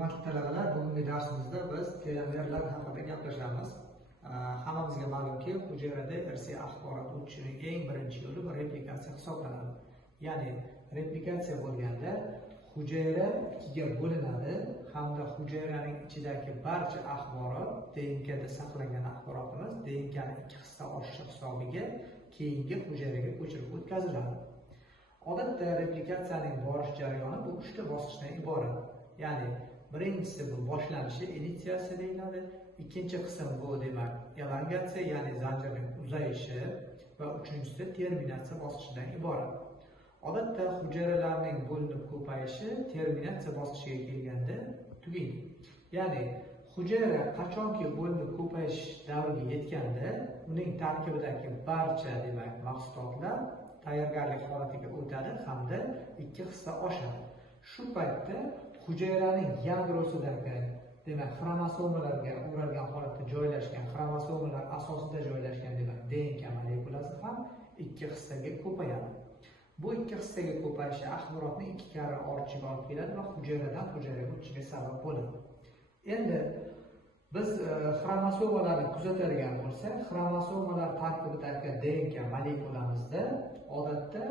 Hurmatli talabalar, bugungi darsimizda biz telomerlar haqida gaplashamiz. Hammamizga ma'lumki, hujayrada irsiy axborot o'tishining eng birinchi yo'li replikatsiya hisoblanadi. Ya'ni replikatsiya bo'lganda hujayra ikkiga bo'linadi hamda hujayraning ichidagi barcha axborot DNKda saqlangan axborotimiz DNKning ikki hissa oshishi hisobiga keyingi hujayraga ko'chirib o'tkaziladi. Odatda replikatsiyaning borish jarayoni bu 3 ta bosqichdan iborat. Ya'ni birinchisi bu boshlanishi, initiatsiya deyiladi. Ikkinchi qism bu demak elongatsiya, ya'ni zanjirning uzayishi va uchinchisi terminatsiya bosqichidan iborat. Odatda hujayralarning bo'linib ko'payishi terminatsiya bosqichiga kelganda tugaydi. Ya'ni hujayra qachonki bo'linib ko'payish davriga yetganda, uning tarkibidagi barcha demak mahsulotlar tayyorgarlik holatiga o'tadi hamda ikki hissa oshadi. Shu paytda hujayraning yadrosidagi demak xromosomalarga o'ralgan holatda joylashgan, xromosomalar asosida joylashgan demak DNK molekulasi ham ikki hissaga ko'payadi. Bu ikki hissaga ko'payishi axborotni ikki karra ortishiga olib keladi va hujayradan hujayraga o'tishiga sabab bo'ladi. Endi biz xromosomalarni kuzatadigan bo'lsak, xromosomalar tarkibidagi DNK molekulamizda odatda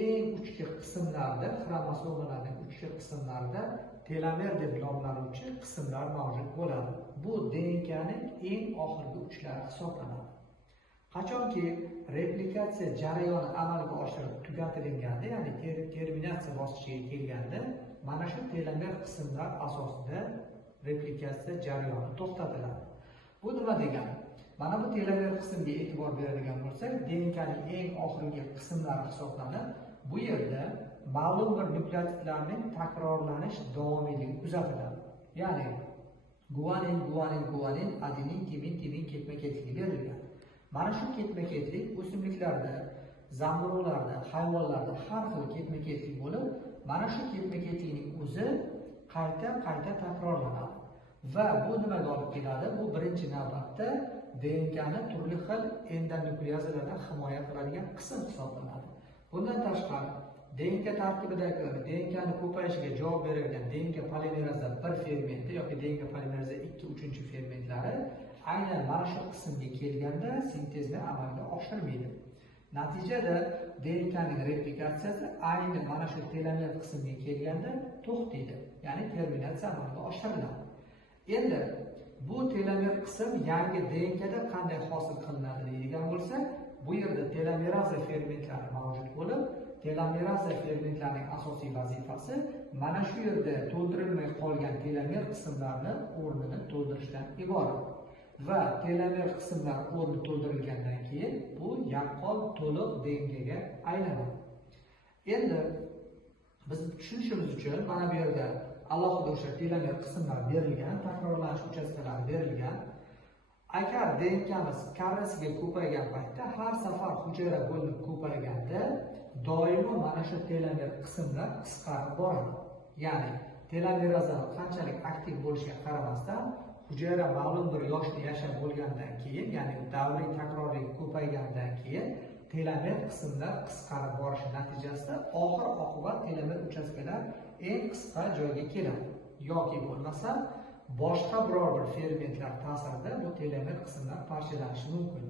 eng uchki qismlarda, xromosomalarning uchki qismlarida telomer deb nomlanuvchi qismlar mavjud bo'ladi. Bu DNKning eng oxirgi uchlari hisoblanadi. Qachonki replikatsiya jarayoni amalga oshirilib tugatilganda, ya'ni terminatsiya bosqichiga kelganda, mana shu telomer qismlar asosida replikatsiya jarayoni to'xtatiladi. Bu nima degani? Mana bu telomer qismga e'tibor beradigan bo'lsak, DNKning eng oxirgi qismlari hisoblanib, bu yerda ma'lum bir nukleotidlarning takrorlanish davomiyligi kuzatiladi. Ya'ni guanin, adenin, timin ketma-ketligi berilgan. Mana shu ketma-ketlik o'simliklarda, zamburug'larda, hayvonlarda har xil ketma-ketlik bo'lib, mana shu ketma-ketlikning o'zi qayta takrorlanadi. Va bu nimaga olib keladi? Bu birinchi navbatda DNKni turli xil endonukleazlardan himoya qiladigan qism hisoblanadi. Bundan tashqari DNK tarkibidagi DNKni ko'payishiga javob beradigan DNK polimeraza 1 fermenti yoki DNK polimeraza 2-3 fermentlari aynan mana shu qismga kelganda sintezni amalga oshirmaydi. Natijada DNKning replikatsiyasi ayni mana shu telomer qismga kelganda to'xtaydi, ya'ni terminatsiya amalga oshiriladi. Endi bu telomer qism yangi DNKda qanday hosil qilinadi deydigan bo'lsak, bu yerda telomeraza fermentlari mavjud bo'lib, telomeraza fermentlarining asosiy vazifasi mana shu yerda to'ldirilmay qolgan telomer qismlarni o'rnini to'ldirishdan iborat. Va telomer qismlar o'rni to'ldirilgandan keyin bu yaqqol to'liq DNKga aylanadi. Endi biz tushunishimiz uchun mana bu yerda alohida o'sha telomer qismlar berilgan, takrorlanish uchastkalari berilgan. Agar DNKmiz karrasiga ko'paygan paytda har safar hujayra bo'linib ko'payganda doimo mana shu telomer qismlar qisqarib boradi. Ya'ni telomeraza qanchalik aktiv bo'lishiga qaramasdan hujayra ma'lum bir yoshda yashab bo'lgandan keyin, ya'ni davriy takroriy ko'paygandan keyin telomer qismlar qisqarib borishi natijasida oxir-oqibat telomer uchastkalar eng qisqa joyga keladi. Yoki bo'lmasa boshqa biror bir fermentlar ta'sirida bu telomer qismlar parchalanishi mumkin.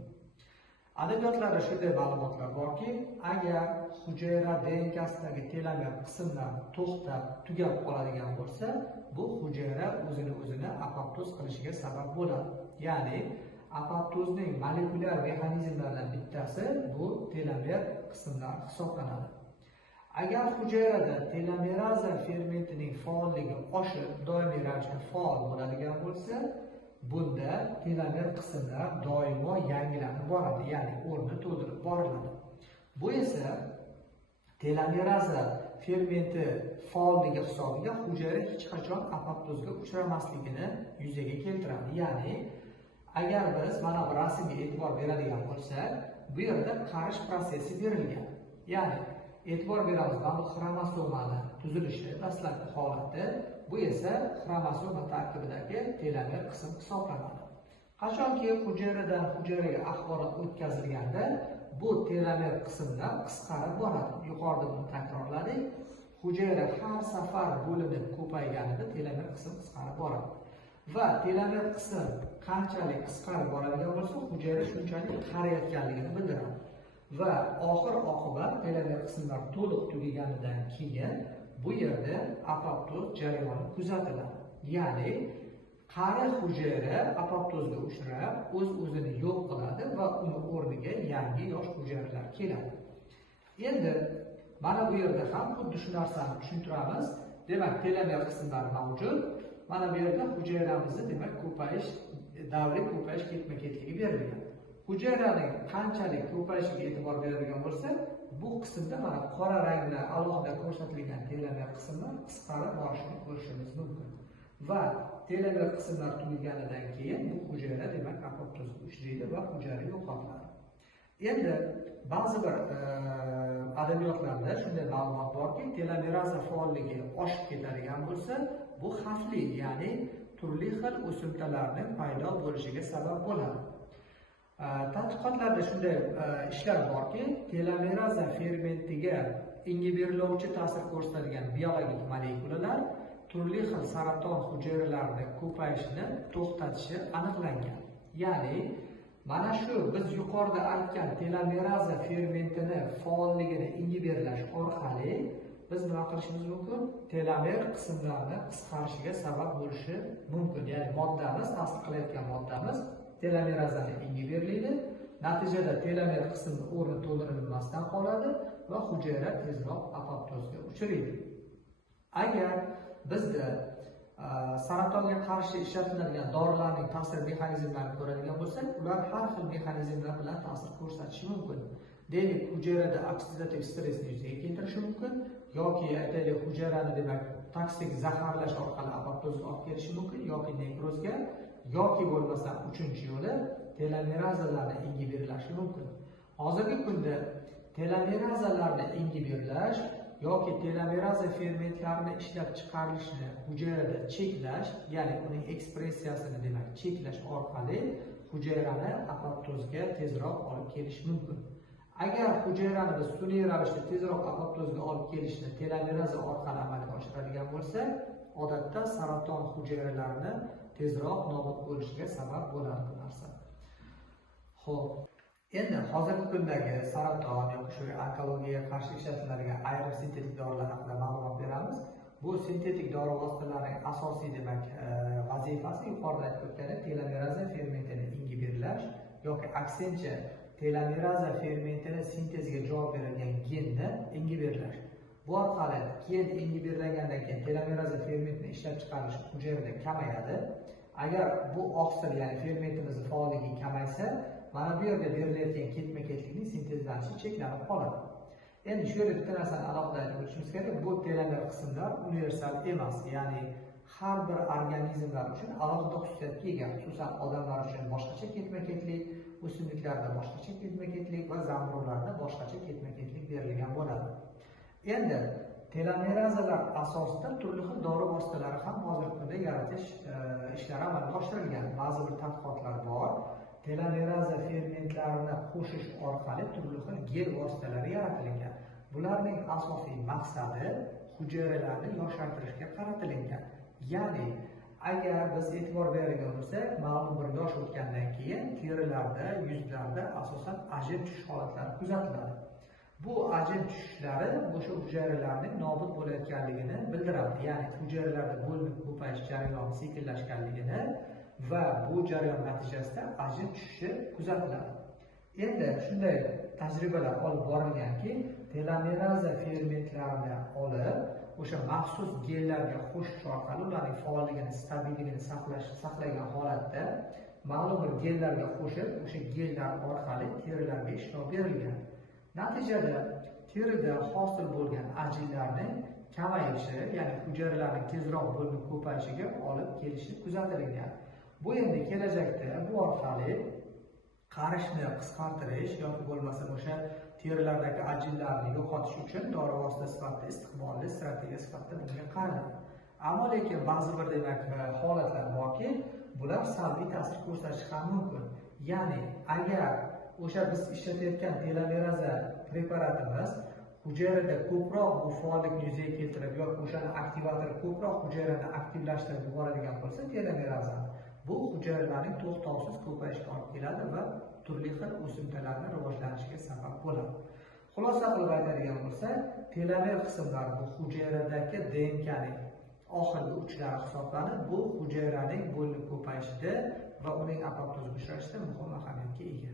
Adabiyotlarda shunday ma'lumotlar borki, agar hujayra DNKsidagi telomer qismlar to'xtab, tugab qoladigan bo'lsa, bu hujayra o'zini apoptoz qilishiga sabab bo'ladi. Ya'ni apoptozning molekulyar mexanizmlaridan bittasi bu telomer qismlar hisoblanadi. Agar hujayrada telomeraza fermentining faolligi oshib, doimiy ravishda faol bo'ladigan bo'lsa, bunda telomer qismlar doimo yangilanib boradi, ya'ni o'rni to'ldirib boriladi. Bu esa telomeraza fermenti faolligi hisobiga hujayra hech qachon apoptozga uchramasligini yuzaga keltiradi. Ya'ni agar biz mana bu rasmga e'tibor beradigan bo'lsak, bu yerda qarish prosessi berilgan. Ya'ni e'tibor beramiz, mana bu xromosomani tuzilishi dastlabki holati, bu esa xromosoma tarkibidagi telomer qism hisoblanadi. Qachonki hujayradan hujayraga axborot o'tkazilganda, bu telomer qismlar qisqarib boradi. Yuqorida buni takrorladik. hujayra har safar bo'linib ko'payganida telomer qism qisqarib boradi. Va telomer qism qanchalik qisqarib boradigan bo'lsa, hujayra shunchalik qariyotganligini bildiradi. Va oxir oqibat telomer qismlar to'liq tugaganidan keyin bu yerda apoptoz jarayoni kuzatiladi. Ya'ni qari hujayra apoptozga uchrab, o'z-o'zini yo'q qiladi va uni o'rniga yangi yosh hujayralar keladi. Endi mana bu yerda ham xuddi shu narsani tushuntiramiz. Demak, telomer qismlar mavjud. Mana bu yerda hujayramizni demak ko'payish, davriy ko'payish ketma-ketligi berilgan. Hujayraning qanchalik ko'payishiga e'tibor beradigan bo'lsa, bu qismda mana qora rang bilan alohida ko'rsatilgan telomer qismlar qisqarib borishini ko'rishimiz mumkin. Va telomer qismlar tugaganidan keyin bu hujayra demak apoptozga uchraydi va hujayra yo'qotiladi. Endi ba'zi bir adabiyotlarda shunday ma'lumot borki, telomeraza faolligi oshib ketadigan bo'lsa, bu xavfli, ya'ni turli xil o'simtalarning paydo bo'lishiga sabab bo'ladi. Tadqiqotlarda shunday ishlar borki, telomeraza fermentiga ingiberlovchi ta'sir ko'rsatadigan biologik molekulalar turli xil saraton hujayralarining ko'payishini to'xtatishi aniqlangan. Ya'ni mana shu biz yuqorida aytgan telomeraza fermentini faolligini ingiberlash orqali biz nima qilishimiz mumkin? Telomer qismlarini qisqarishiga sabab bo'lishi mumkin. Ya'ni moddamiz, ta'sir qilayotgan moddamiz telomerazani ingiberlaydi. Natijada telomer qismi o'rni to'ldirilmasdan qoladi va hujayra tezroq apoptozga uchraydi. Agar bizda saratonga qarshi ishlatiladigan dorilarning ta'sir mexanizmlarini ko'radigan bo'lsak, ular har xil mexanizmlar bilan ta'sir ko'rsatishi mumkin. Deylik, hujayrada oksidativ stressni yuzaga keltirishi mumkin yoki aytaylik hujayrani demak toksik zaharlash orqali apoptozga olib kelishi mumkin yoki nekrozga yoki bo'lmasa uchinchi yo'li telomerazalarni ingiberlashi mumkin. Hozirgi kunda telomerazalarni ingiberlash yoki telomeraza fermentlarini ishlab chiqarilishini hujayrada cheklash, ya'ni uning ekspressiyasini demak cheklash orqali hujayrani apoptozga tezroq olib kelish mumkin. Agar hujayrani biz sun'iy ravishda tezroq apoptozga olib kelishni telomeraza orqali amalga oshiradigan bo'lsak, odatda saraton hujayralarini tezroq nobud bo'lishiga sabab bo'ladi bu narsa. Xo'p, endi hozirgi kundagi saraton yoki shu onkologiyaga qarshi ishlatiladigan ayrim sintetik dorilar haqida ma'lumot beramiz. Bu sintetik dori vositalarining asosiy demak vazifasi yuqorida aytib o'tgandek telomeraza fermentini ingiberlash yoki aksincha telomeraza fermentini sintezga javob beradigan genni ingiberlash. Bu orqali gen ingiberlangandan keyin telomeraza fermentini ishlab chiqarish hujayrada kamayadi. Agar bu oqsil ya'ni fermentimiz faolligi kamaysa, mana bu yerga berilayotgan ketma-ketlikning sintezlanishi cheklanib qoladi. Endi shu yerda bitta narsani alohida aytib o'tishimiz kerak, bu telomer qismlar universal emas, ya'ni har bir organizmlar uchun alohida xususiyatga ega, xususan odamlar uchun boshqacha ketma-ketlik, o'simliklarda boshqacha ketma-ketlik va zamburlarda boshqacha ketma-ketlik berilgan bo'ladi. Endi telomerazalar asosida turli xil dori vositalari ham hozirgi kunda yaratish ishlari amalga oshirilgan. Ba'zi bir tadqiqotlar bor. Telomeraza fermentlarini qo'shish orqali turli xil gel vositalari yaratilgan. Bularning asosiy maqsadi hujayralarni yoshartirishga qaratilgan. Ya'ni agar biz e'tibor beradigan bo'lsak, ma'lum bir yosh o'tgandan keyin terilarda, yuzlarda asosan ajin tushish holatlari kuzatiladi. Bu ajin tushishlari o'sha hujayralarning nobud bo'layotganligini bildiradi. Ya'ni hujayralarda bo'linib ko'payish jarayoni sekinlashganligini va bu jarayon natijasida ajin tushishi kuzatiladi. Endi shunday tajribalar olib borilganki, telomeraza fermentlarini olib, o'sha maxsus gellarga qo'shish orqali ularning faolligini, stabilligini saqlagan holatda ma'lum bir gellarga qo'shib, o'sha gellar orqali terilarga ishlov berilgan. Natijada terida hosil bo'lgan ajinlarning kamayishi, ya'ni hujayralarning tezroq bo'linib ko'payishiga olib kelishi kuzatilgan. Bu endi kelajakda bu orqali qarishni qisqartirish yoki bo'lmasa o'sha terilardagi ajinlarni yo'qotish uchun dori vositasi sifatida istiqbolli strategiya sifatida bunga qaraladi. Ammo lekin ba'zi bir demak holatlar borki, bular salbiy ta'sir ko'rsatishi ham mumkin. Ya'ni agar o'sha biz ishlatayotgan telomeraza preparatimiz hujayrada ko'proq bu faollikni yuzaga keltirib yoki o'shani aktivator ko'proq hujayrani aktivlashtirib yuboradigan bo'lsa, telomer a'zo bu hujayralarning to'xtovsiz ko'payishiga olib keladi va turli xil o'simtalarning rivojlanishiga sabab bo'ladi. Xulosa qilib aytadigan bo'lsak, telomer qismlari bu hujayradagi DNKning oxirgi uchlari hisoblanib, bu hujayraning bo'linib ko'payishida va uning apoptozga uchrashida muhim ahamiyatga ega.